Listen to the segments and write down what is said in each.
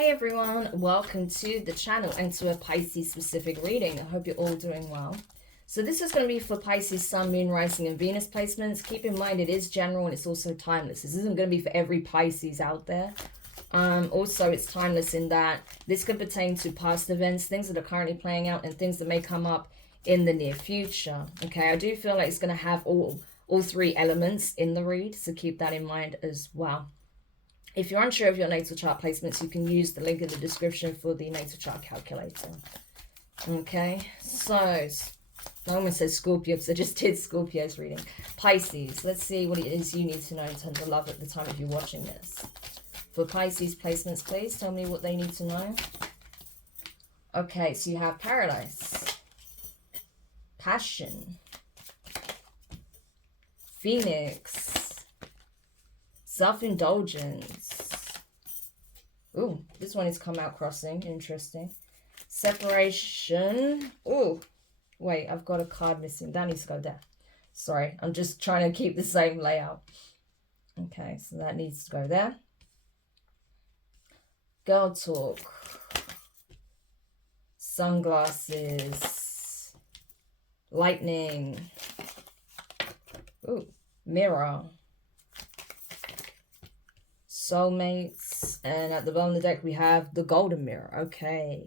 Hey everyone, welcome to the channel and to a Pisces specific reading. I hope you're all doing well. So this is going to be for Pisces, Sun, Moon, Rising and Venus placements. Keep in mind it is general and it's also timeless. This isn't going to be for every Pisces out there. Also, it's timeless in that this could pertain to past events, things that are currently playing out and things that may come up in the near future. Okay, I do feel like it's going to have all three elements in the read, so keep that in mind as well. If you're unsure of your natal chart placements, you can use the link in the description for the natal chart calculator. Okay, so I almost said Scorpio because I just did Scorpio's reading. Pisces, let's see what it is you need to know in terms of love at the time of you watching this. For Pisces placements, please tell me what they need to know. Okay, so you have Paradise, Passion, Phoenix, Self-indulgence. Ooh, this one is come out crossing. Interesting. Separation. Ooh, wait, I've got a card missing. That needs to go there. Sorry, I'm just trying to keep the same layout. Okay, so that needs to go there. Girl talk. Sunglasses. Lightning. Ooh, mirror. Soulmates, and at the bottom of the deck we have the golden mirror. Okay,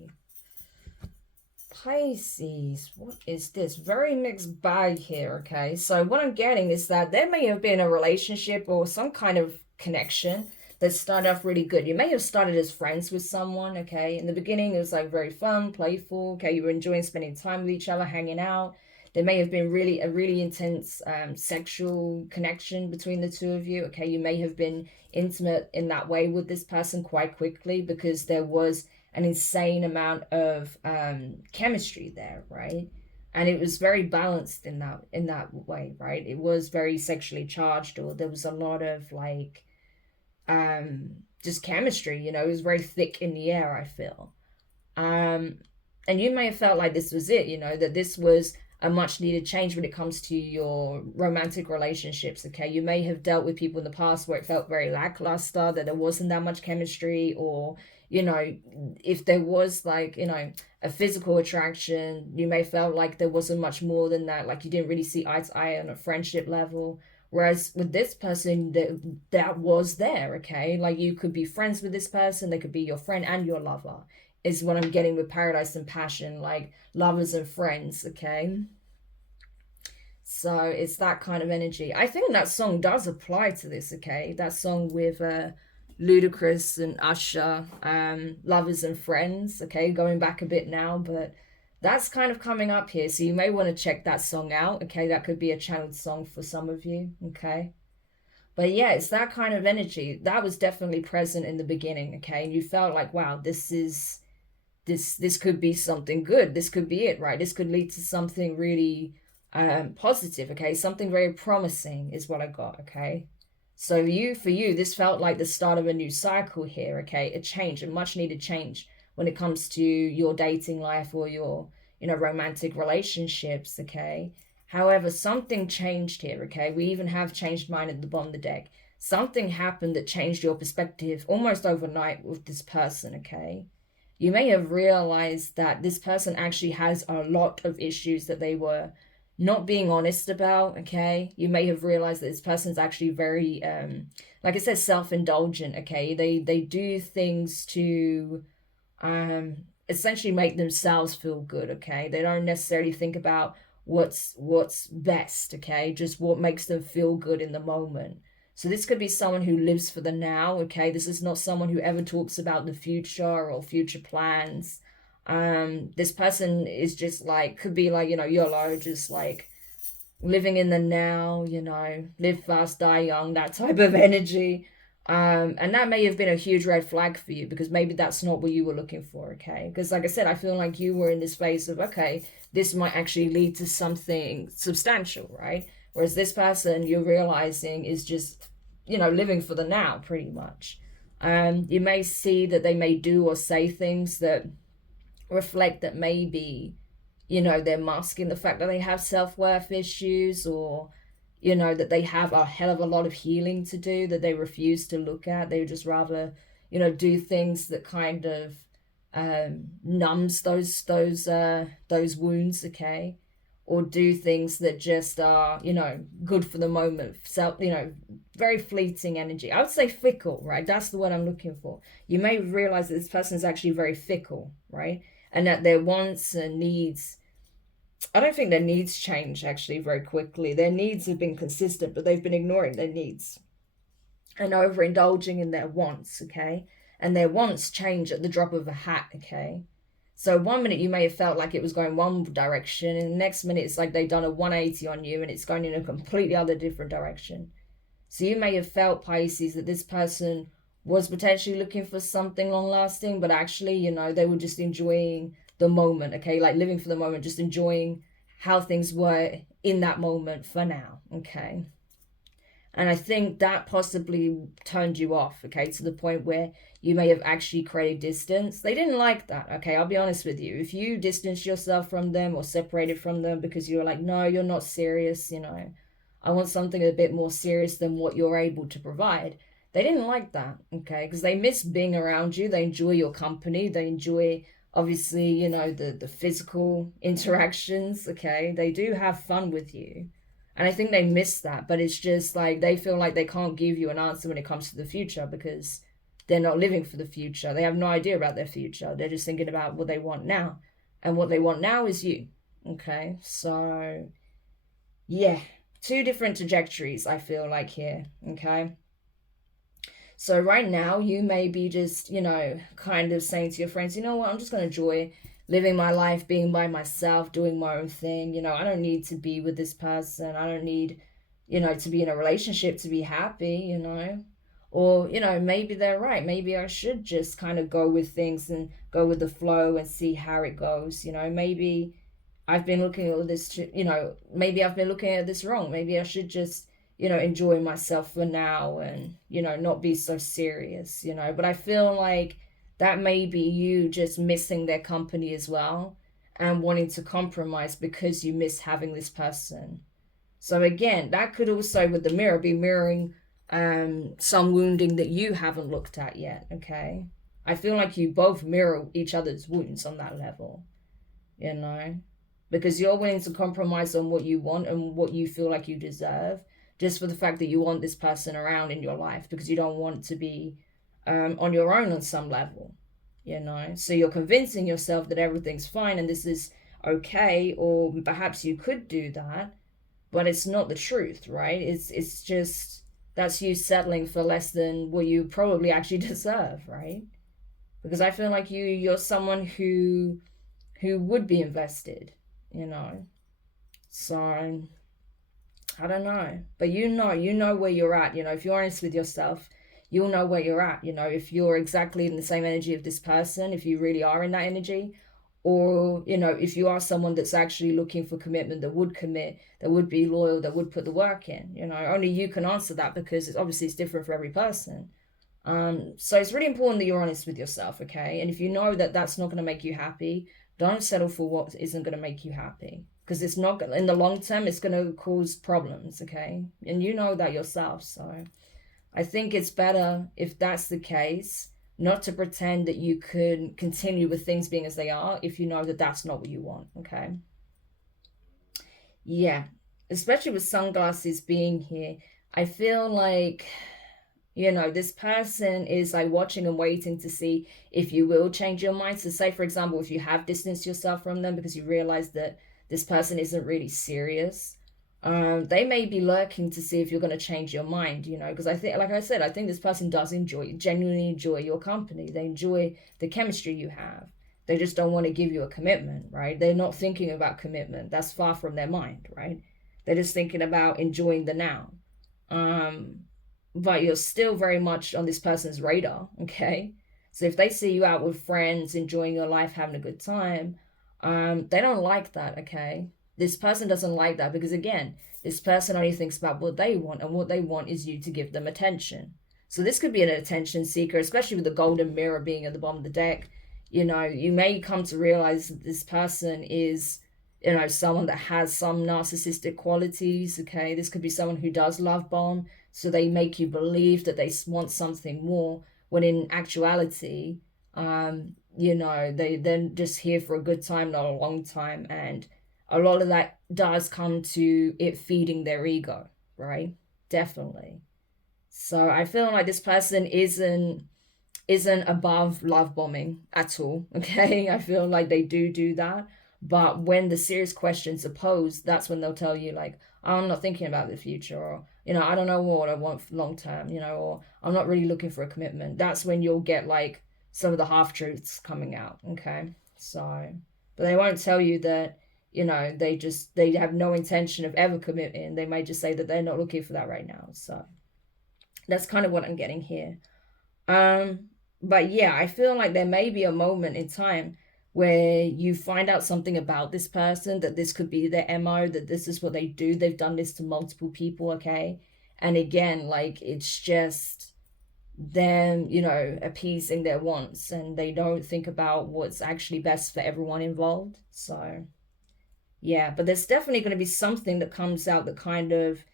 Pisces, what is this? Very mixed bag here. Okay, so what I'm getting is that there may have been a relationship or some kind of connection that started off really good. You may have started as friends with someone. Okay, in the beginning it was like very fun, playful. Okay, you were enjoying spending time with each other, hanging out. There may have been a really intense sexual connection between the two of you. Okay, you may have been intimate in that way with this person quite quickly because there was an insane amount of chemistry there, right? And it was very balanced in that way, right? It was very sexually charged, or there was a lot of like just chemistry, you know. It was very thick in the air, I feel. And you may have felt like this was it, you know, that this was a much needed change when it comes to your romantic relationships. Okay, you may have dealt with people in the past where it felt very lackluster, that there wasn't that much chemistry, or you know, if there was like, you know, a physical attraction, you may felt like there wasn't much more than that, like you didn't really see eye to eye on a friendship level. Whereas with this person, that was there. Okay, like you could be friends with this person, they could be your friend and your lover, is what I'm getting with Paradise and Passion, like lovers and friends. Okay, so it's that kind of energy. I think that song does apply to this. Okay, that song with Ludacris and Usher, lovers and friends. Okay, going back a bit now, but that's kind of coming up here, so you may want to check that song out. Okay, that could be a channeled song for some of you. Okay, but yeah, it's that kind of energy that was definitely present in the beginning. Okay, and you felt like, wow, this could be something good. This could be it, right? This could lead to something really positive. Okay, something very promising is what I got. Okay, so for you this felt like the start of a new cycle here. Okay, a change, a much needed change when it comes to your dating life or your, you know, romantic relationships. Okay, however, something changed here. Okay, we even have changed mine at the bottom of the deck. Something happened that changed your perspective almost overnight with this person. Okay, you may have realized that this person actually has a lot of issues that they were not being honest about. Okay, you may have realized that this person's actually very like I said, self-indulgent. Okay, they do things to essentially make themselves feel good. Okay, they don't necessarily think about what's best. Okay, just what makes them feel good in the moment. So this could be someone who lives for the now. Okay, this is not someone who ever talks about the future or future plans. This person is just like, could be like, you know, YOLO, just like living in the now, you know, live fast, die young, that type of energy. And that may have been a huge red flag for you because maybe that's not what you were looking for. Okay, because like I said, I feel like you were in this phase of, okay, this might actually lead to something substantial, right? Whereas this person, you're realizing, is just, you know, living for the now pretty much. You may see that they may do or say things that reflect that maybe, you know, they're masking the fact that they have self-worth issues, or, you know, that they have a hell of a lot of healing to do that they refuse to look at. They would just rather, you know, do things that kind of numbs those wounds, okay? Or do things that just are, you know, good for the moment. So, you know, very fleeting energy. I would say fickle, right? That's the word I'm looking for. You may realize that this person is actually very fickle, right? And that their wants and needs, I don't think their needs change actually very quickly. Their needs have been consistent, but they've been ignoring their needs and overindulging in their wants, okay? And their wants change at the drop of a hat, okay? So 1 minute you may have felt like it was going one direction, and the next minute it's like they've done a 180 on you and it's going in a completely other different direction. So you may have felt, Pisces, that this person was potentially looking for something long lasting, but actually, you know, they were just enjoying the moment, okay? Like living for the moment, just enjoying how things were in that moment for now, okay? And I think that possibly turned you off, okay, to the point where you may have actually created distance. They didn't like that, okay? I'll be honest with you. If you distanced yourself from them or separated from them because you were like, no, you're not serious, you know, I want something a bit more serious than what you're able to provide. They didn't like that, okay? Because they miss being around you. They enjoy your company. They enjoy, obviously, you know, the physical interactions, okay? They do have fun with you. And I think they miss that, but it's just like they feel like they can't give you an answer when it comes to the future because they're not living for the future. They have no idea about their future. They're just thinking about what they want now. And what they want now is you. Okay, so yeah, two different trajectories I feel like here. Okay, so right now you may be just, you know, kind of saying to your friends, you know what, I'm just going to enjoy living my life, being by myself, doing my own thing. You know, I don't need to be with this person. I don't need, you know, to be in a relationship to be happy, you know. Or, you know, maybe they're right. Maybe I should just kind of go with things and go with the flow and see how it goes. You know, maybe I've been looking at this, you know, maybe I've been looking at this wrong. Maybe I should just, you know, enjoy myself for now and, you know, not be so serious, you know. But I feel like that may be you just missing their company as well and wanting to compromise because you miss having this person. So again, that could also, with the mirror, be mirroring some wounding that you haven't looked at yet, okay? I feel like you both mirror each other's wounds on that level, you know? Because you're willing to compromise on what you want and what you feel like you deserve just for the fact that you want this person around in your life because you don't want to be on your own on some level, you know. So you're convincing yourself that everything's fine and this is okay, or perhaps you could do that, but it's not the truth, right? It's just that's you settling for less than what you probably actually deserve, right? Because I feel like you're someone who would be invested, you know. So I don't know, but you know where you're at, you know. If you're honest with yourself, you'll know where you're at, you know, if you're exactly in the same energy of this person, if you really are in that energy, or, you know, if you are someone that's actually looking for commitment, that would commit, that would be loyal, that would put the work in, you know. Only you can answer that because it's different for every person. So it's really important that you're honest with yourself, okay? And if you know that that's not going to make you happy, don't settle for what isn't going to make you happy, because it's not, in the long term, it's going to cause problems, okay? And you know that yourself. So I think it's better, if that's the case, not to pretend that you could continue with things being as they are if you know that that's not what you want, okay? Yeah, especially with sunglasses being here, I feel like, you know, this person is like watching and waiting to see if you will change your mind. So say, for example, if you have distanced yourself from them because you realize that this person isn't really serious, they may be lurking to see if you're going to change your mind, you know, because I think, like I said, I think this person does genuinely enjoy your company. They enjoy the chemistry you have. They just don't want to give you a commitment, right? They're not thinking about commitment. That's far from their mind, right? They're just thinking about enjoying the now. But you're still very much on this person's radar, okay? So if they see you out with friends, enjoying your life, having a good time, they don't like that, okay? This person doesn't like that because, again, this person only thinks about what they want, and what they want is you to give them attention. So this could be an attention seeker, especially with the golden mirror being at the bottom of the deck. You know, you may come to realize that this person is, you know, someone that has some narcissistic qualities, okay? This could be someone who does love bomb, so they make you believe that they want something more, when in actuality, you know, they're just here for a good time, not a long time. And a lot of that does come to it feeding their ego, right? Definitely. So I feel like this person isn't above love bombing at all. Okay, I feel like they do that, but when the serious questions are posed, that's when they'll tell you like, oh, I'm not thinking about the future, or you know, I don't know what I want long term, you know, or I'm not really looking for a commitment. That's when you'll get like some of the half truths coming out. Okay, so but they won't tell you that, you know, they have no intention of ever committing. They may just say that they're not looking for that right now. So that's kind of what I'm getting here. But yeah, I feel like there may be a moment in time where you find out something about this person, that this could be their MO, that this is what they do. They've done this to multiple people, okay? And again, like it's just them, you know, appeasing their wants, and they don't think about what's actually best for everyone involved. So yeah, but there's definitely going to be something that comes out that kind of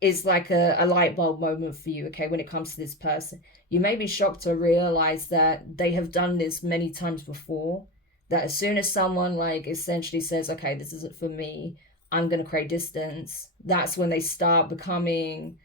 is like a light bulb moment for you, okay, when it comes to this person. You may be shocked to realize that they have done this many times before, that as soon as someone like essentially says, okay, this isn't for me, I'm going to create distance, that's when they start becoming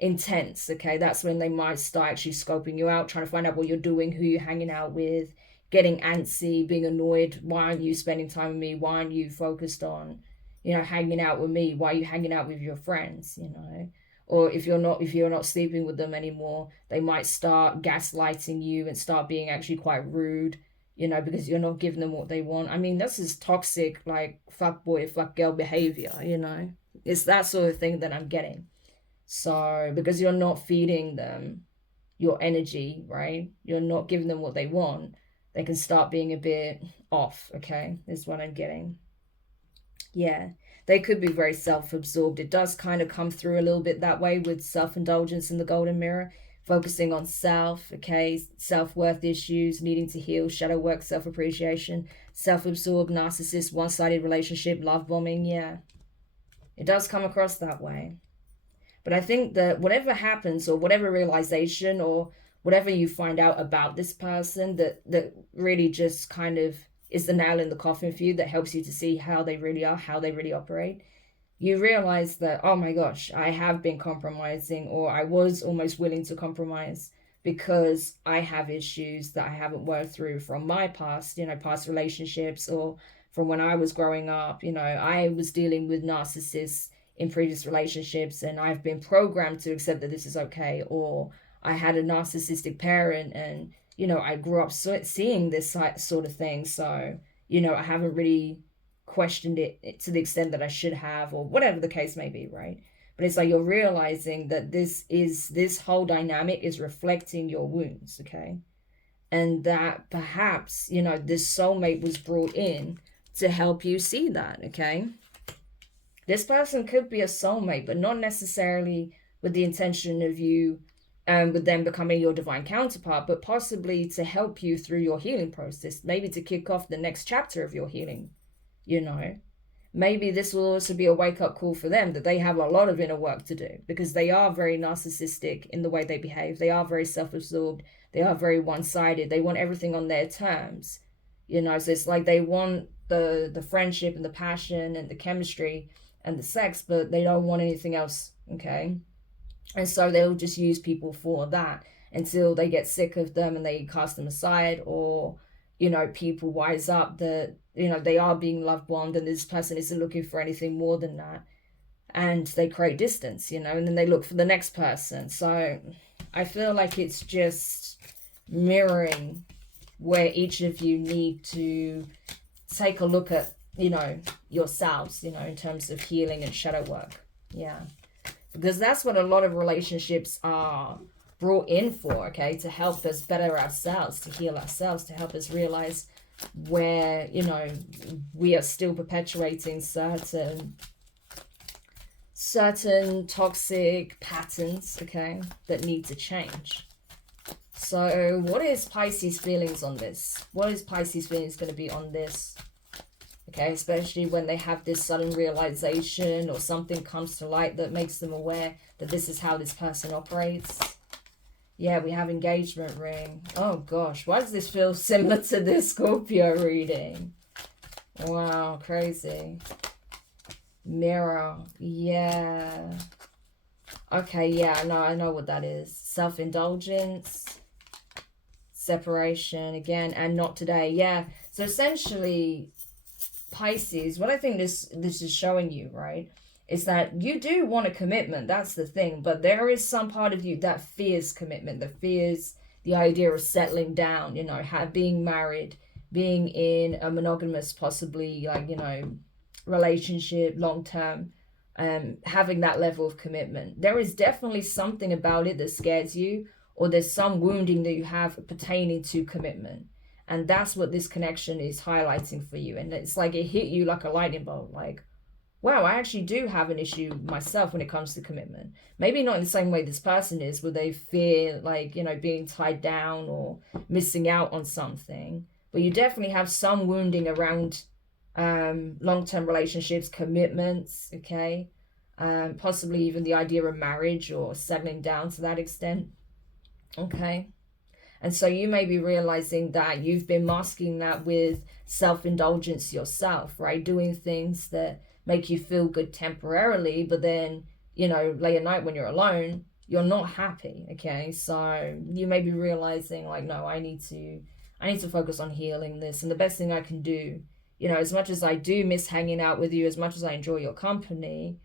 intense, okay? That's when they might start actually scoping you out, trying to find out what you're doing, who you're hanging out with, getting antsy, being annoyed. Why aren't you spending time with me? Why aren't you focused on, you know, hanging out with me? Why are you hanging out with your friends, you know? Or if you're not sleeping with them anymore, they might start gaslighting you and start being actually quite rude, you know, because you're not giving them what they want. I mean, this is toxic, like fuck boy, fuck girl behavior, you know? It's that sort of thing that I'm getting. So because you're not feeding them your energy, right? You're not giving them what they want, they can start being a bit off, okay? Is what I'm getting. Yeah, they could be very self-absorbed. It does kind of come through a little bit that way with self-indulgence in the golden mirror, focusing on self, okay, self-worth issues, needing to heal, shadow work, self-appreciation, self-absorbed, narcissist, one-sided relationship, love bombing. Yeah, it does come across that way. But I think that whatever happens, or whatever realization, or whatever you find out about this person, that really just kind of is the nail in the coffin for you, that helps you to see how they really are, how they really operate. You realize that, oh my gosh, I have been compromising, or I was almost willing to compromise because I have issues that I haven't worked through from my past, you know, past relationships, or from when I was growing up. You know, I was dealing with narcissists in previous relationships, and I've been programmed to accept that this is okay. Or I had a narcissistic parent, and you know, I grew up seeing this sort of thing. So, you know, I haven't really questioned it to the extent that I should have, or whatever the case may be, right? But it's like you're realizing that this whole dynamic is reflecting your wounds, okay? And that perhaps, you know, this soulmate was brought in to help you see that, okay? This person could be a soulmate, but not necessarily with the intention of you with them becoming your divine counterpart, but possibly to help you through your healing process, maybe to kick off the next chapter of your healing, you know. Maybe this will also be a wake-up call for them, that they have a lot of inner work to do, because they are very narcissistic in the way they behave. They are very self-absorbed. They are very one-sided. They want everything on their terms, you know. So it's like they want the friendship and the passion and the chemistry and the sex, but they don't want anything else, okay? And so they'll just use people for that until they get sick of them and they cast them aside, or, you know, people wise up that, you know, they are being love bombed and this person isn't looking for anything more than that. And they create distance, you know, and then they look for the next person. So I feel like it's just mirroring where each of you need to take a look at, you know, yourselves, you know, in terms of healing and shadow work. Yeah. Because that's what a lot of relationships are brought in for, okay? To help us better ourselves, to heal ourselves, to help us realize where, you know, we are still perpetuating certain toxic patterns, okay, that need to change. So what is Pisces' feelings on this? What is Pisces' feelings going to be on this Okay, especially when they have this sudden realization or something comes to light that makes them aware that this is how this person operates. Yeah, we have engagement ring. Oh gosh, why does this feel similar to this Scorpio reading? Wow, crazy. Mirror. Yeah. Okay, yeah, no, I know what that is. Self-indulgence, separation again, and not today. Yeah. So essentially, Pisces, what I think this is showing you, right, is that you do want a commitment. That's the thing. But there is some part of you that fears commitment, that fears the idea of settling down, you know, being married, being in a monogamous, possibly, like, you know, relationship, long term, having that level of commitment. There is definitely something about it that scares you, or there's some wounding that you have pertaining to commitment. And that's what this connection is highlighting for you. And it's like it hit you like a lightning bolt. Like, wow, I actually do have an issue myself when it comes to commitment. Maybe not in the same way this person is, where they fear, like, you know, being tied down or missing out on something. But you definitely have some wounding around long-term relationships, commitments, okay? Possibly even the idea of marriage or settling down to that extent, okay? And so you may be realizing that you've been masking that with self-indulgence yourself, right? Doing things that make you feel good temporarily, but then, you know, late at night when you're alone, you're not happy, okay? So you may be realizing, like, no, I need to focus on healing this. And the best thing I can do, you know, as much as I do miss hanging out with you, as much as I enjoy your company,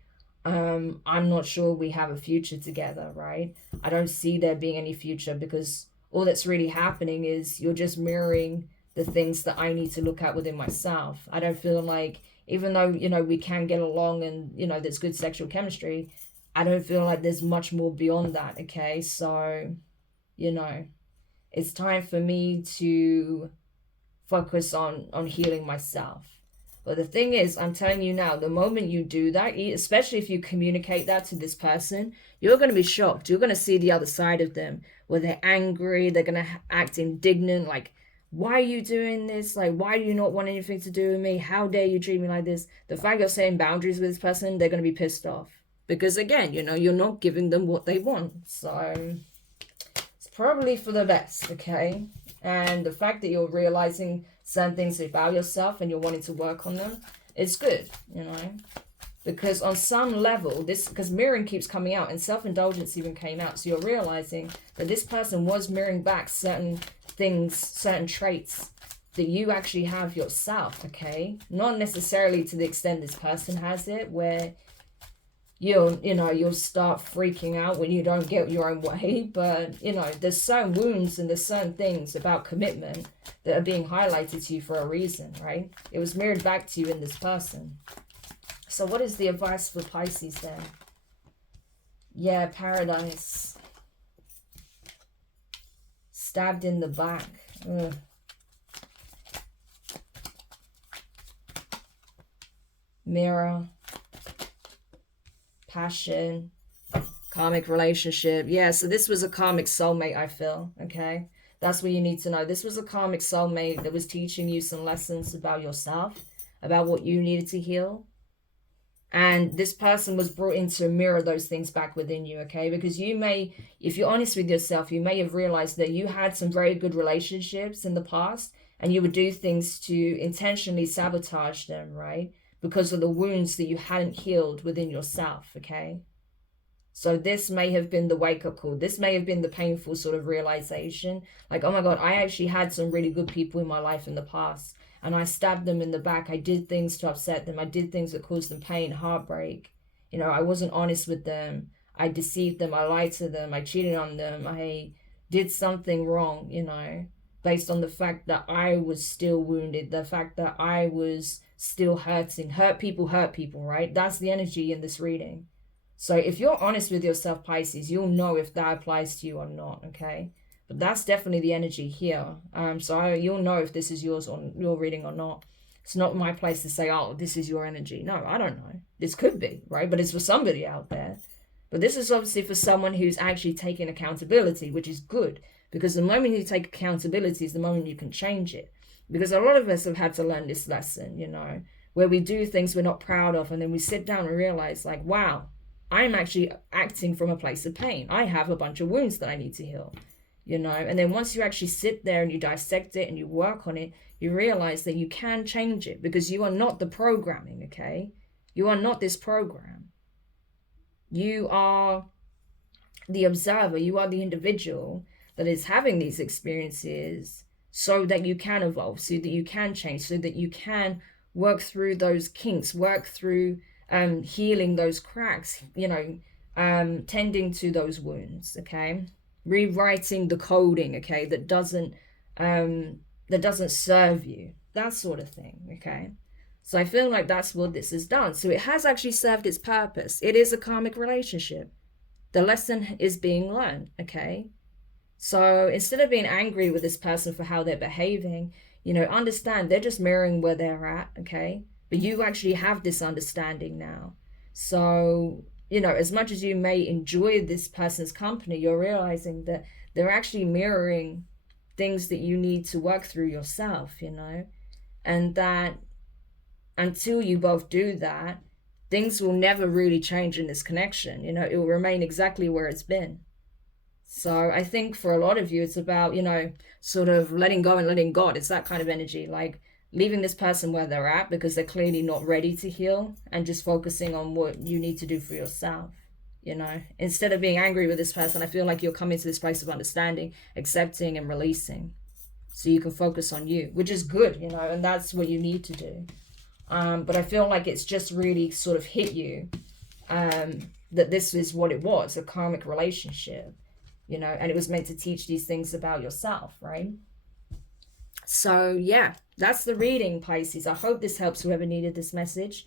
I'm not sure we have a future together, right? I don't see there being any future, because all that's really happening is you're just mirroring the things that I need to look at within myself. I don't feel like, even though, you know, we can get along and, you know, there's good sexual chemistry, I don't feel like there's much more beyond that, okay? So, you know, it's time for me to focus on healing myself. But the thing is, I'm telling you now, the moment you do that, especially if you communicate that to this person, you're going to be shocked. You're going to see the other side of them, where they're angry, they're going to act indignant, like, why are you doing this? Like, why do you not want anything to do with me? How dare you treat me like this? The fact you're setting boundaries with this person, they're going to be pissed off. Because again, you know, you're not giving them what they want. So it's probably for the best, okay? And the fact that you're realizing certain things about yourself and you're wanting to work on them, it's good, you know? Because on some level, because mirroring keeps coming out, and self-indulgence even came out. So you're realizing that this person was mirroring back certain things, certain traits that you actually have yourself, okay? Not necessarily to the extent this person has it, where you'll start freaking out when you don't get your own way. But, you know, there's certain wounds and there's certain things about commitment that are being highlighted to you for a reason, right? It was mirrored back to you in this person. So what is the advice for Pisces then? Yeah, Paradise. Stabbed in the back. Ugh. Mirror. Passion. Karmic relationship. Yeah, so this was a karmic soulmate, I feel, okay? That's what you need to know. This was a karmic soulmate that was teaching you some lessons about yourself, about what you needed to heal. And this person was brought in to mirror those things back within you, okay? Because you may, if you're honest with yourself, you may have realized that you had some very good relationships in the past, and you would do things to intentionally sabotage them, right? Because of the wounds that you hadn't healed within yourself, okay? So this may have been the wake-up call. This may have been the painful sort of realization. Like, oh my God, I actually had some really good people in my life in the past, and I stabbed them in the back. I did things to upset them. I did things that caused them pain, heartbreak. You know, I wasn't honest with them. I deceived them. I lied to them. I cheated on them. I did something wrong, you know, based on the fact that I was still wounded, the fact that I was still hurting. Hurt people, right? That's the energy in this reading. So if you're honest with yourself, Pisces, you'll know if that applies to you or not, okay? But that's definitely the energy here. You'll know if this is yours or your reading or not. It's not my place to say, oh, this is your energy. No, I don't know. This could be, right? But it's for somebody out there. But this is obviously for someone who's actually taking accountability, which is good. Because the moment you take accountability is the moment you can change it. Because a lot of us have had to learn this lesson, you know, where we do things we're not proud of, and then we sit down and realize, like, wow, I'm actually acting from a place of pain. I have a bunch of wounds that I need to heal, you know. And then once you actually sit there and you dissect it and you work on it, you realize that you can change it, because you are not the programming, okay? You are not this program. You are the observer. You are the individual that is having these experiences so that you can evolve, so that you can change, so that you can work through those kinks, work through healing those cracks, you know, tending to those wounds, okay? Rewriting the coding, okay, that doesn't serve you, that sort of thing, okay? So I feel like that's what this has done. So it has actually served its purpose. It is a karmic relationship. The lesson is being learned, okay? So instead of being angry with this person for how they're behaving, you know, understand they're just mirroring where they're at, okay? But you actually have this understanding now. So, you know, as much as you may enjoy this person's company, you're realizing that they're actually mirroring things that you need to work through yourself, you know? And that until you both do that, things will never really change in this connection. You know, it will remain exactly where it's been. So I think for a lot of you, it's about, you know, sort of letting go and letting God. It's that kind of energy, like leaving this person where they're at because they're clearly not ready to heal, and just focusing on what you need to do for yourself, you know. Instead of being angry with this person, I feel like you're coming to this place of understanding, accepting, and releasing, so you can focus on you, which is good, you know, and that's what you need to do. But I feel like it's just really sort of hit you that this is what it was, a karmic relationship, you know, and it was meant to teach these things about yourself, right? So yeah, that's the reading, Pisces. I hope this helps whoever needed this message.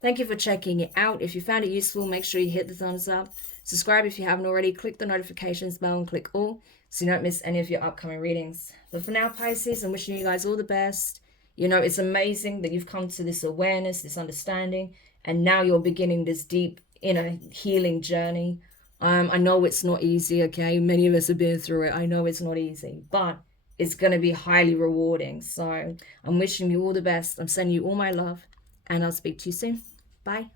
Thank you for checking it out. If you found it useful, make sure you hit the thumbs up. Subscribe if you haven't already. Click the notifications bell and click all so you don't miss any of your upcoming readings. But for now, Pisces, I'm wishing you guys all the best. You know, it's amazing that you've come to this awareness, this understanding, and now you're beginning this deep inner healing journey. I know it's not easy, okay? Many of us have been through it. I know it's not easy, but it's going to be highly rewarding. So I'm wishing you all the best. I'm sending you all my love, and I'll speak to you soon. Bye.